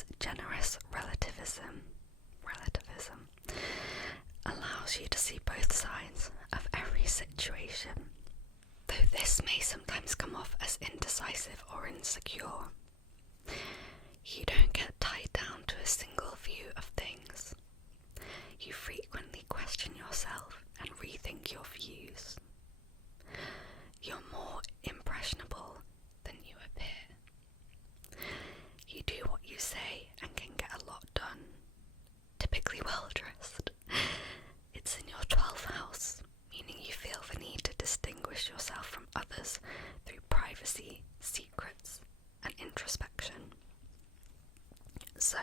is generous relativism. Relativism allows you to see both sides of every situation, though this may sometimes come off as indecisive or insecure. You don't get tied down to a single view of things. You frequently question yourself and rethink your views. You're more impressionable than you appear. You do what you say and can get a lot done. Typically well dressed. It's in your 12th house, meaning you feel the need to distinguish yourself from others through privacy, secrets, and introspection. So,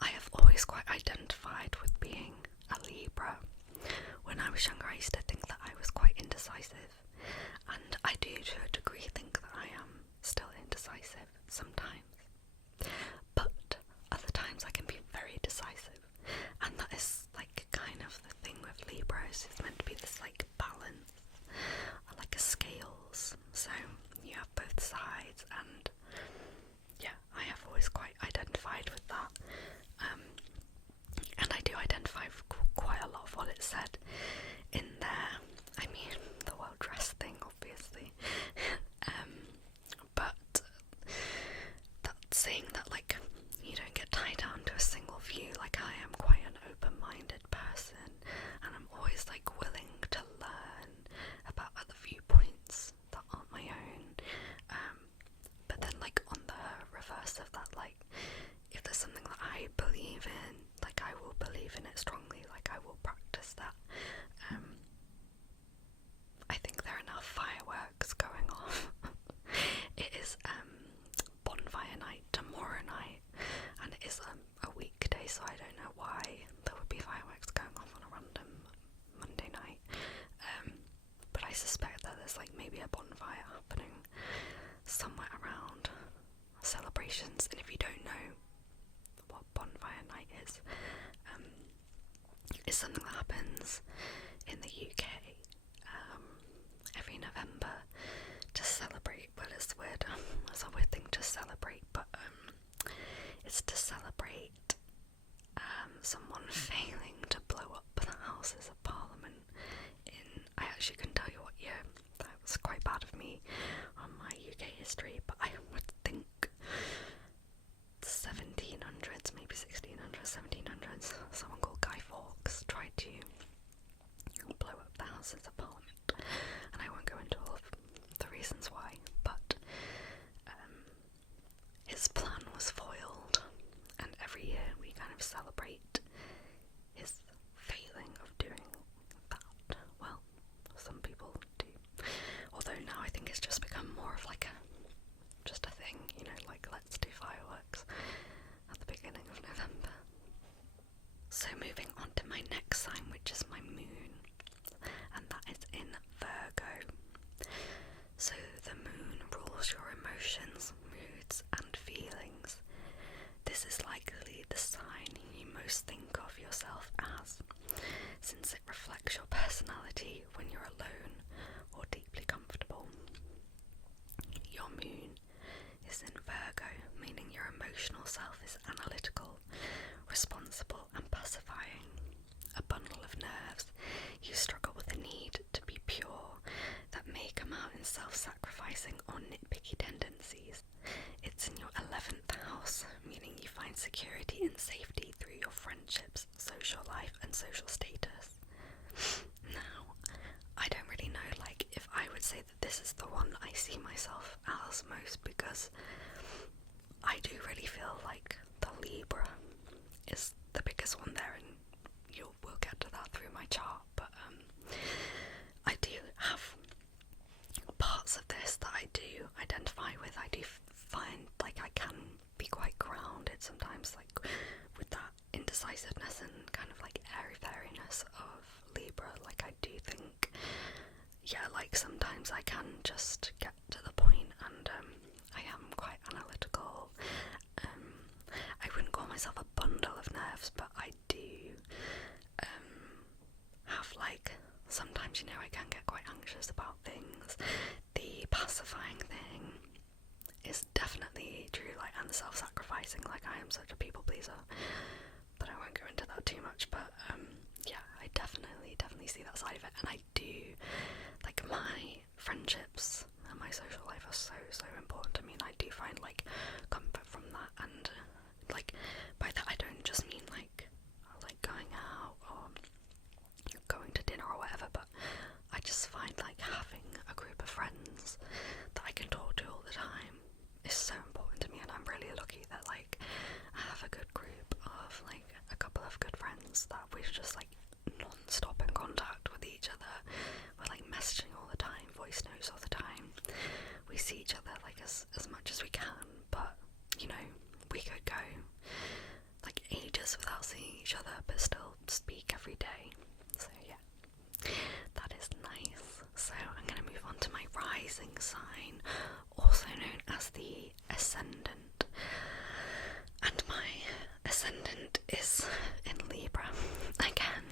I have always quite identified with being a Libra. When I was younger, I used to think that I was quite indecisive, and I do to a degree think that I am still indecisive sometimes. But other times I can be very decisive, and that is like kind of the thing with Libras. It's meant to be this like balance, like a scales. So you have both sides, and yeah, I have always quite identified with that. And I do identify with quite a lot of what it said in there. I mean, the well-dressed thing, obviously. But that's saying that, like, you don't get tied down to a single view. Like, I am quite an open-minded person, and I'm always, like, willing to learn about other viewpoints that aren't my own. But then, like, on the reverse of that, like, if there's something that I believe in, like, I will believe in it strongly, like, I will practice that. I think there are enough fireworks going off. It is bonfire night tomorrow night, and it is a weekday, so I don't know why there would be fireworks going off on a random Monday night. But I suspect that there's like maybe a bonfire happening somewhere around celebrations. And if you don't know what bonfire night is, it's something that happens in the UK every November to celebrate. Well, it's weird. It's a weird thing to celebrate, but it's to celebrate someone failing to blow up the Houses of Parliament in, I actually couldn't tell you what year. That was quite bad of me on my UK history, but I would think 1700s, maybe 1600s, 1700s. Someone called Guy Fawkes tried to blow up the Houses of Parliament, and I won't go into all of the reasons why, but his plan was foiled, and every year we kind of celebrate his failing of doing that. Well, some people do, although now I think it's just become more of like just a thing, you know, like let's do fireworks at the beginning of November. So moving on to my next sign, which is my moon, and that is in Virgo. So the moon rules your emotions, moods and feelings. This is likely the sign you most think of yourself as, since it reflects your personality when you're alone or deeply comfortable. Your moon is in Virgo, meaning your emotional self is analytical, responsible and pacifying. A bundle of nerves, you struggle with the need to be pure that may come out in self-sacrificing or nitpicky tendencies. It's in your 11th house, meaning you find security and safety through your friendships, social life and social status. Now, I don't really know like if I would say that this is the one I see myself as most, because I do really feel like the Libra is the biggest one there, and we'll get to that through my chart, but I do have parts of this that I do identify with. I do find like I can be quite grounded sometimes, like with that indecisiveness and kind of like airy-fairiness of Libra. Like I do think, yeah, like sometimes I can just get to the point, and I am quite analytical. I wouldn't call myself a bundle of nerves, but I do have like, sometimes, you know, I can get quite anxious about things. The pacifying thing is definitely rising, like I am such a people pleaser, but I won't go into that too much. But yeah, I definitely see that side of it, and I do, like, my friendships and my social life are so important to me, and I do find like comfort from that. And like, by that I don't just mean like going out or going to dinner or whatever, but I just find like having a group of friends that I can talk to all the time is so important to me, and I'm really lucky that like I have a good group of like a couple of good friends that we're just like non-stop in contact with each other. We're like messaging all the time, voice notes all the time. We see each other like as much as we can, but you know, we could go like ages without seeing each other but still speak every day. So yeah, that is nice. So I'm going to move on to my rising sign, also known as the ascendant, and my ascendant is in Libra again.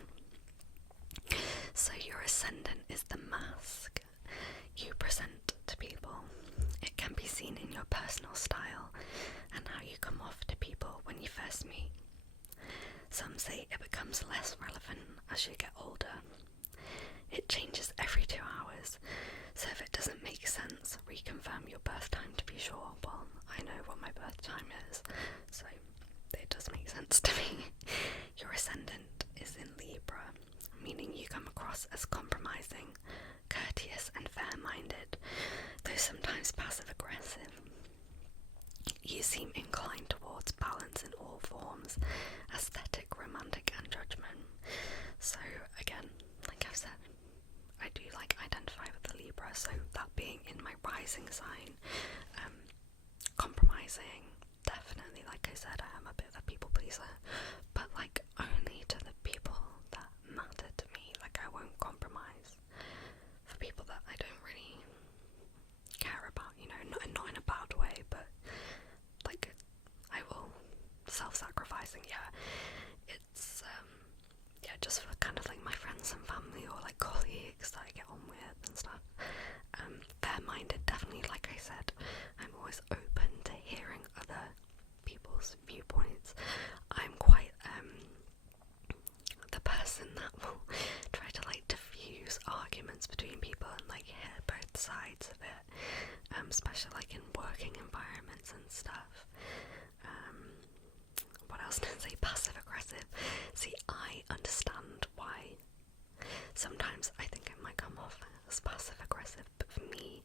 So your ascendant is the mask you present to people. It can be seen in your personal style and how you come off to people when you first meet. Some say it becomes less relevant as you get older. It changes every 2 hours, so if it doesn't make sense, reconfirm your birth time to be sure. Well, I know what my birth time is, so it does make sense to me. Your ascendant is in Libra, meaning you come across as compromising, courteous and fair-minded, though sometimes passive-aggressive. You seem inclined towards balance in all forms, aesthetic, romantic and judgment. So again, like I've said, I do like identify with the Libra, so that being in my rising sign, compromising, definitely, like I said, I am a bit of a people pleaser, but like only to the people that matter to me. Like I won't compromise for people that I don't really care about, you know, not in a bad way, but like I will self-sacrificing, yeah, it's yeah, just for kind of like my friends and family or like colleagues that I get on with and stuff. Fair-minded, definitely, like I said, I'm always open to hearing other people's viewpoints. I'm quite the person that will try to like diffuse arguments between people and like hear both sides of it, especially like in working environments and stuff. What else did I say? Passive aggressive. See, I understand why sometimes I think it might come off as passive aggressive, but for me,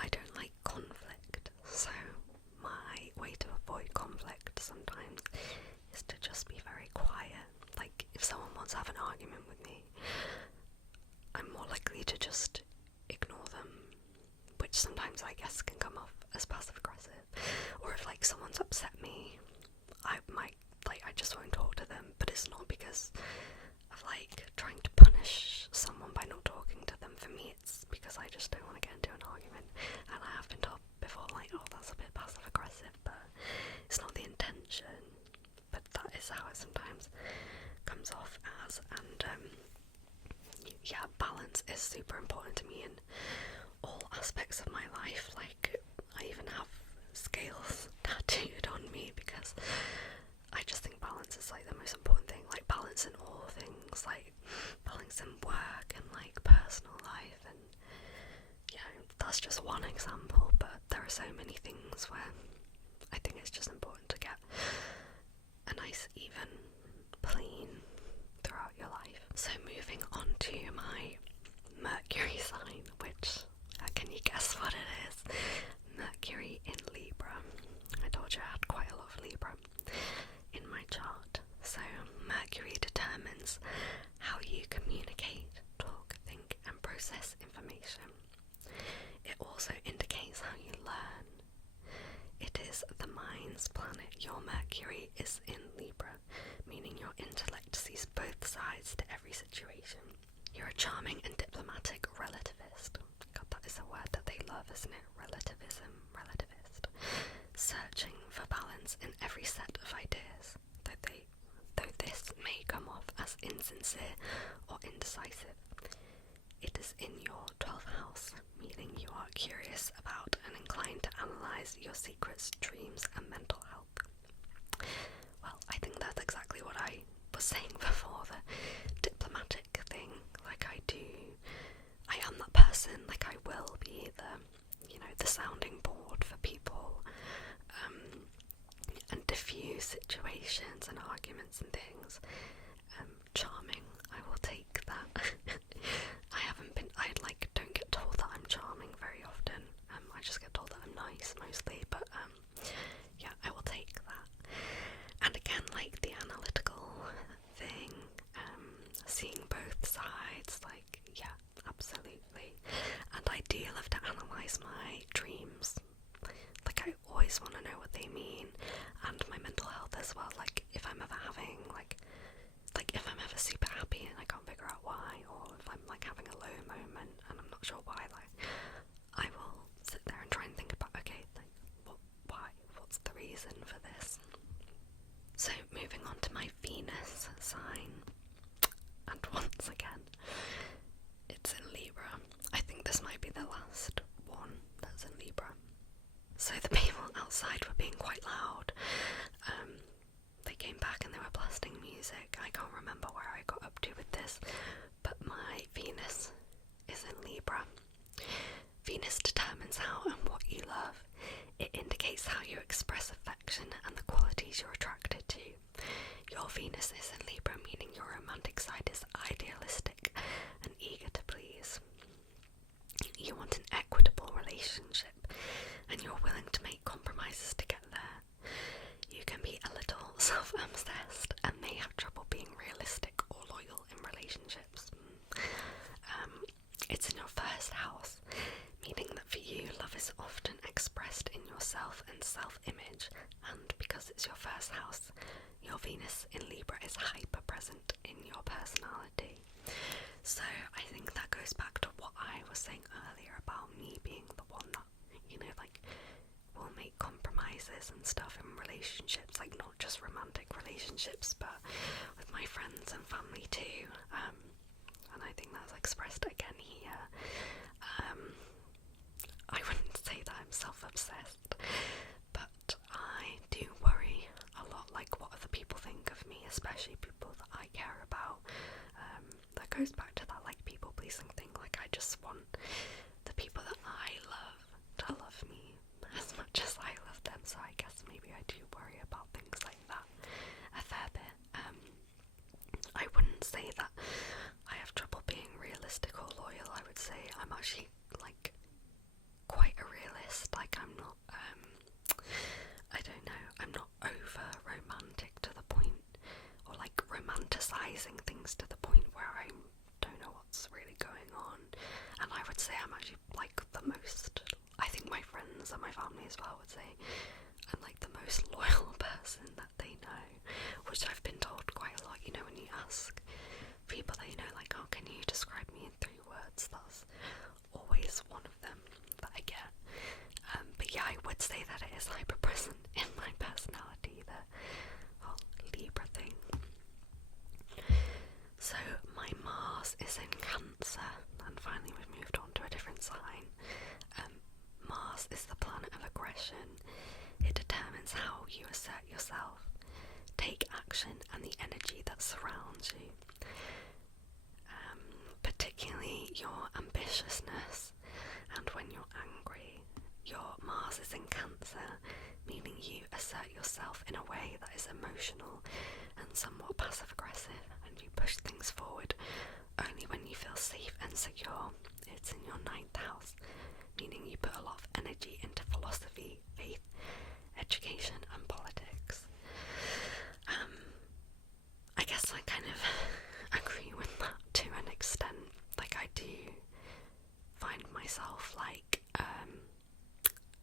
I don't like conflict. So my way to avoid conflict sometimes is to just be very quiet. Like if someone wants to have an argument with me, I'm more likely to just ignore them, which sometimes I guess can come off as passive aggressive. Or if like someone's upset me, I might, like, I just won't talk to them, but it's not because of like trying to punish someone by not talking to them. For me, it's because I just don't want to get into an argument, and I have been told before, like, oh, that's a bit passive aggressive, but it's not the intention, but that is how it sometimes comes off as. And yeah, balance is super important to me in all aspects of my life. Like I even have scales tattooed on me because I just think balance is like the most important thing. Like balance in all things, like balance in work and like personal life, and yeah, that's just one example, but there are so many things where I think it's just important to get a nice even plane throughout your life. So moving on to my Mercury sign, which can you guess what it is? Mercury in Libra. I told you I had quite a lot of Libra in my chart. So Mercury determines how you communicate, talk, think and process information. It also indicates how you learn. It is the mind's planet. Your Mercury is in Libra, meaning your intellect sees both sides to every situation. You're a charming and diplomatic relativist. God, that is a word that they love, isn't it? Relativism, relativist. Searching for balance in every set of ideas, though this may come off as insincere or indecisive. It is in your 12th house, meaning you are curious about and inclined to analyse your secrets, dreams and mental health. situations and arguments and things. Charming, I will take that. I don't get told that I'm charming very often. I just get told that I'm nice mostly, but yeah, I will take that. And again, like the analytical thing, seeing both sides, like, yeah, absolutely. And I do love to analyse my dreams. Like, I always want to know what they mean, and my mental health as well. Like, if I'm ever having, like if I'm ever super happy and I can't figure out why, or if I'm, like, having a low moment and I'm not sure why, like, I will sit there and try and think about, okay, like, why? What's the reason for this? So, moving on to my Venus sign, and once again, it's in Libra. I think this might be the last one that's in Libra. So the people outside were being quite loud. They came back and they were blasting music. I can't remember where I got up to with this, but my Venus is in Libra. Venus determines how and what you love. It indicates how you express affection and the qualities you're attracted to. Your Venus is in Libra, meaning your romantic side is idealistic and eager to please. You want an equitable relationship, and you're willing to make compromises to get there. You can be a little self-obsessed and may have trouble being realistic or loyal in relationships. It's in your first house, meaning that for you, love is often expressed in yourself and self-image, and because it's your first house, your Venus in Libra is hyper-present in your personality. So I think that goes back to what I was saying earlier about me being the one that, you know, like, will make compromises and stuff in relationships, like not just romantic relationships, but with my friends and family too. And I think that's expressed again here. I wouldn't say that I'm self-obsessed, but I do worry a lot, like, what other people think of me, especially people that I care about. That goes back to that, like, people-pleasing thing. Like, I just want the people that I love to love me as much as I love them, so I guess maybe I do worry about things like that a fair bit. I wouldn't say that I have trouble being realistic or loyal. I would say I'm actually, like, quite a realist. Like, I'm not, I don't know, I'm not over romantic to the point, or like romanticizing things to the point where I don't know what's really going on. And I would say I'm actually, like, the most, I think my friends and my family as well would say I'm, like, the most loyal person that they know, which I've been told quite a lot. You know, when you ask people that you know, like, oh, can you describe me in 3 words, that's always one of them that I get. But yeah, I would say that it is hyper present in my personality, the whole Libra thing. So my Mars is in Cancer, and finally we've moved on to a different sign. Mars is the planet of aggression. It determines how you assert yourself, take action, and the energy that surrounds you. Particularly your ambitiousness, and when you're angry. Your Mars is in Cancer, meaning you assert yourself in a way that is emotional and somewhat passive-aggressive, and you push things forward only when you feel safe and secure. It's in your 9th house, meaning you put a lot of energy into philosophy, faith, education, and politics. I guess I kind of agree with that to an extent. Like, I do find myself, like,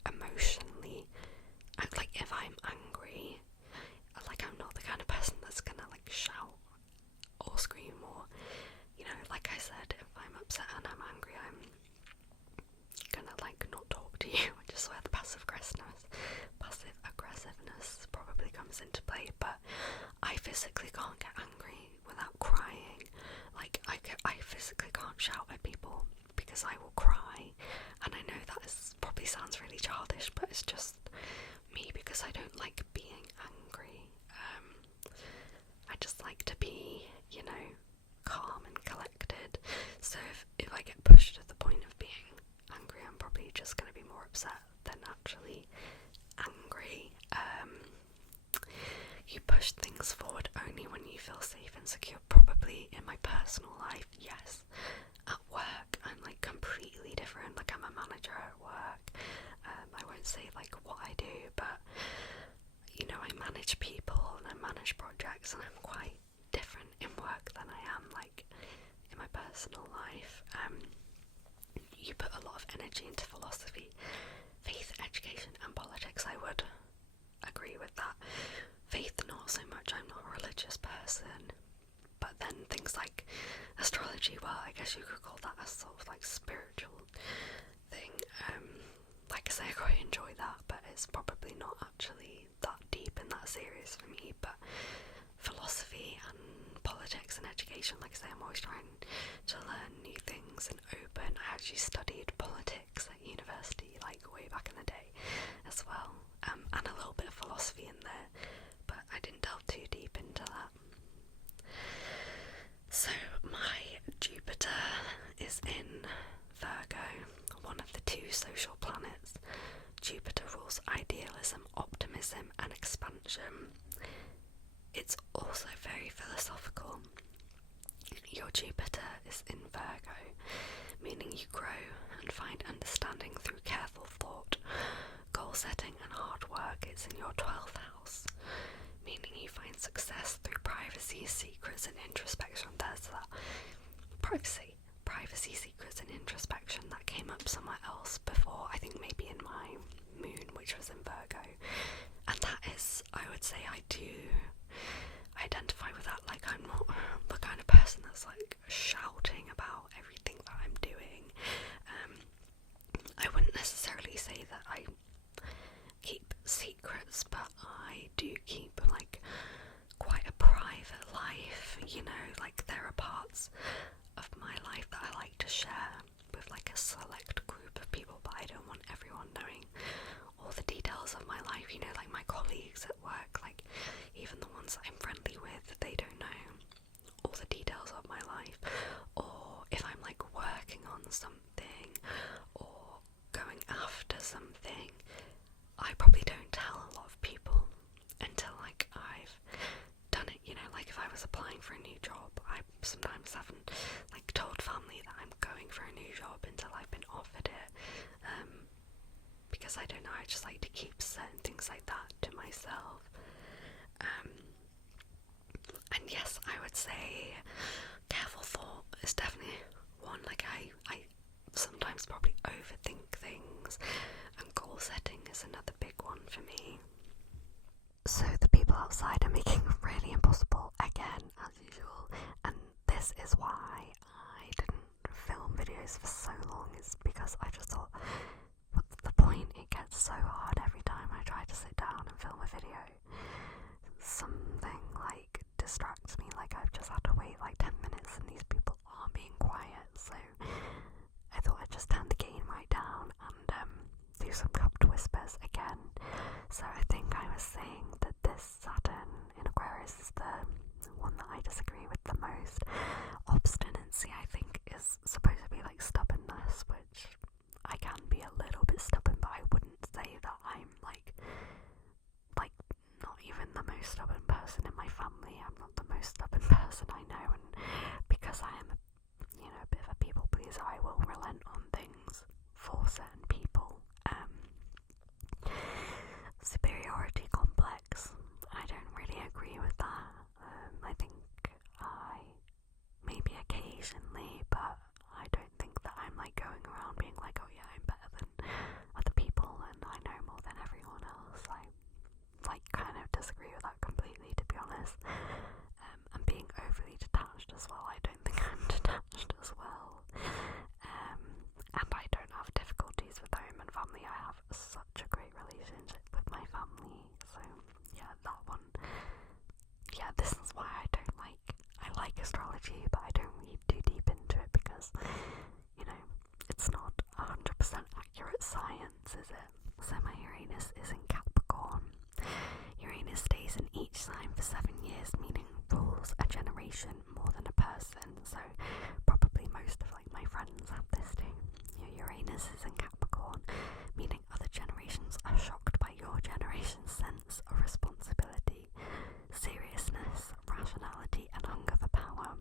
emotionally, like, if I'm angry, like, I'm not the kind of person that's gonna, like, shout or scream, or, you know, like I said, if I'm upset and I'm angry, I'm gonna, like, not talk to you, which is where the passive aggressiveness probably comes into play. But I physically can't get angry without crying. Like, I physically can't shout at people because I will cry, and I know that probably sounds really childish, but it's just me, because I don't like being angry. I just like to be, you know, calm and collected. So if I get pushed to the point of being angry, I'm probably just going to be more upset than actually angry. personal life, yes. At work, I'm like completely different. Like, I'm a manager at work. I won't say like what I do, but you know, I manage people and I manage projects, and I'm quite different in work than I am like in my personal life. You put a lot of energy into philosophy, faith, education, and politics. I would agree with that. Faith, not so much. I'm not a religious person. But then things like astrology, well, I guess you could call that a sort of like spiritual thing. Like I say, I quite enjoy that, but it's probably not actually that deep and that serious for me. But philosophy and politics and education, like I say, I'm always trying to learn new things and open. I actually studied politics at university, like way back in the day as well, and a little bit of philosophy in there, but I didn't delve too deep into that. So my Jupiter is in Virgo, one of the 2 social planets. Jupiter rules idealism, optimism, and expansion. It's also very philosophical. Your Jupiter is in Virgo, meaning you grow and find understanding through careful thought, goal setting, and hard work. It's in your 12th house, meaning you find success through privacy, secrets, and introspection. There's that. Privacy, secrets, and introspection that came up somewhere else before, I think maybe in my moon, which was in Virgo. And that is, I would say, I do identify with that. Like, I'm not the kind of person that's like shouting about everything that I'm doing. I wouldn't necessarily say that I keep secrets, but I do keep like quite a private life, you know. Like, there are parts of my life that I like to share with like a select group of people, but I don't want everyone knowing all the details of my life, you know. Like, my colleagues at work, like even the ones that I'm friendly with, they don't know all the details of my life. Or if I'm like working on something or going after something, I probably don't tell a lot of people until like I've done it, you know. Like, if I was applying for a new job, I sometimes haven't like told family that I'm going for a new job until I've been offered it, because I don't know, I just like to keep certain things like that to myself. And yes, I would say careful thought is definitely one. Like, I sometimes probably overthink things, and goal setting is another big one for me. So the people outside are making really impossible again, as usual, and this is why I didn't film videos for so long, is because I just thought, what's the point? It gets so hard every time I try to sit down and film a video. Something like distracts me, like I've just had to wait like 10 minutes and these people aren't being quiet, so I thought I'd just turn the gain right down and do some cupped whispers again. So I think I was saying that this Saturn in Aquarius is the one that I disagree with the most. Obstinacy, I think, is supposed to be like stubbornness, which I can be a little bit stubborn, but I wouldn't say that I'm like not even the most stubborn person in my family. I'm not the most stubborn person I know, and because I am a bit of a people pleaser, I will relent on things for certain people. Superiority complex, I don't really agree with that. I think I maybe occasionally, but I don't think that I'm like going around being like, oh yeah, I'm better than other people and I know more than everyone else. I like kind of disagree with that completely, to be honest. And being overly detached as well, I don't think I'm detached as well. And I don't have difficulties with home and family. I have such a great relationship with my family, so yeah, that one. Yeah, this is why I like astrology, but I don't read too deep into it because, you know, it's not 100% accurate science, is it? So my Uranus is in Capricorn. Uranus stays in each sign for 7 years, meaning rules a generation more than a person. So probably most of like my friends have this too. Your Uranus is in Capricorn, meaning other generations are shocked by your generation's sense of responsibility, seriousness, rationality, and hunger for power.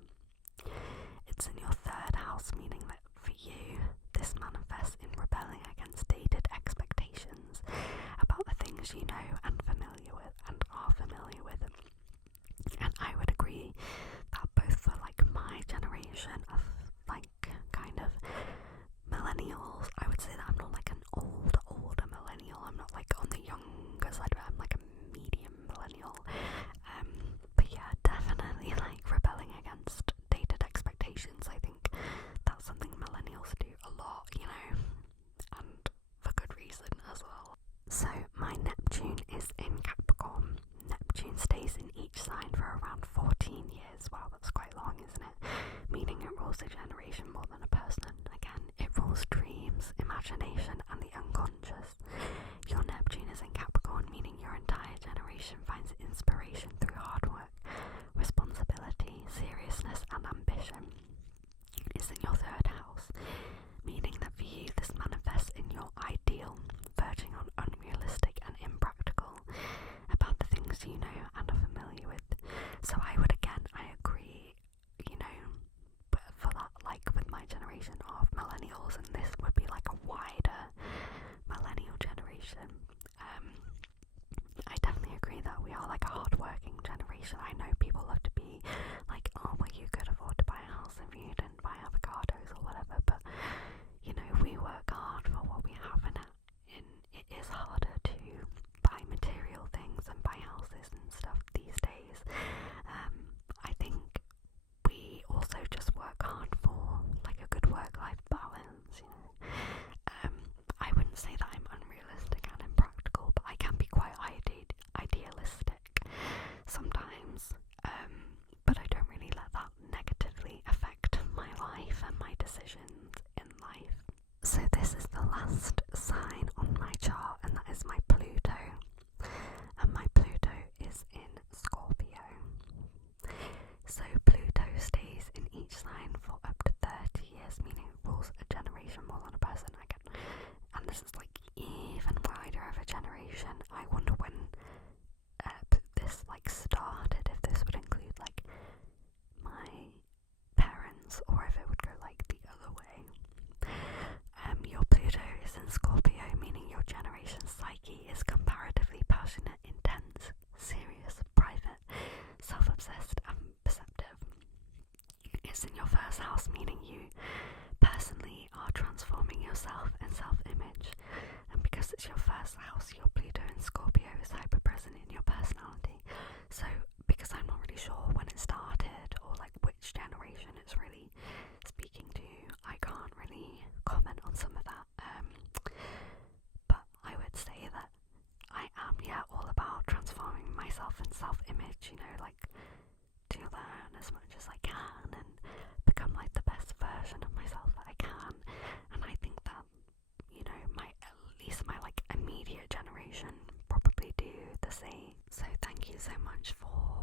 determination and the unconscious. Your Neptune is in Capricorn, meaning your entire generation finds inspiration through hard work, responsibility, seriousness and ambition. It's in your third house, meaning that for you this manifests in your ideal, verging on unrealistic and impractical, about the things you know and are familiar with. So I agree, but for that, like with my generation of millennials, and this would be like a wider millennial generation, I definitely agree that we are like a hard-working generation. I know people love to be like, oh, well, you could afford to buy a house if you didn't buy avocados or whatever, but we work hard for what we have, and it is harder to buy material things and buy houses and stuff these days. I think we also just work hard for like a good work-life balance, I wouldn't say that I'm unrealistic and impractical, but I can be quite idealistic sometimes, but I don't really let that negatively affect my life and my decisions in life. So this is the last sign on my chart, and that is my Pluto, and my Pluto is in Scorpio. So Pluto stays in each sign for up to 30 years, meaning it rules a generation more than a person. And this is like even wider of a generation. I wonder when this like started, if this would include like my parents, or if it would go like the other way. Your Pluto is in Scorpio, meaning your generation's psyche is comparatively passionate, intense, serious, private, self-obsessed and perceptive. It's in your first house, meaning you personally are transforming yourself and self-image, and because it's your first house, your Pluto in Scorpio is hyper-present in your personality. So because I'm not really sure when it started or like which generation it's really speaking to, I can't really comment on some of that, but I would say that I am all about transforming myself and self-image, like to learn as much as I can and become like the best version of myself that I can. And I think that at least my like immediate generation probably do the same. So thank you so much for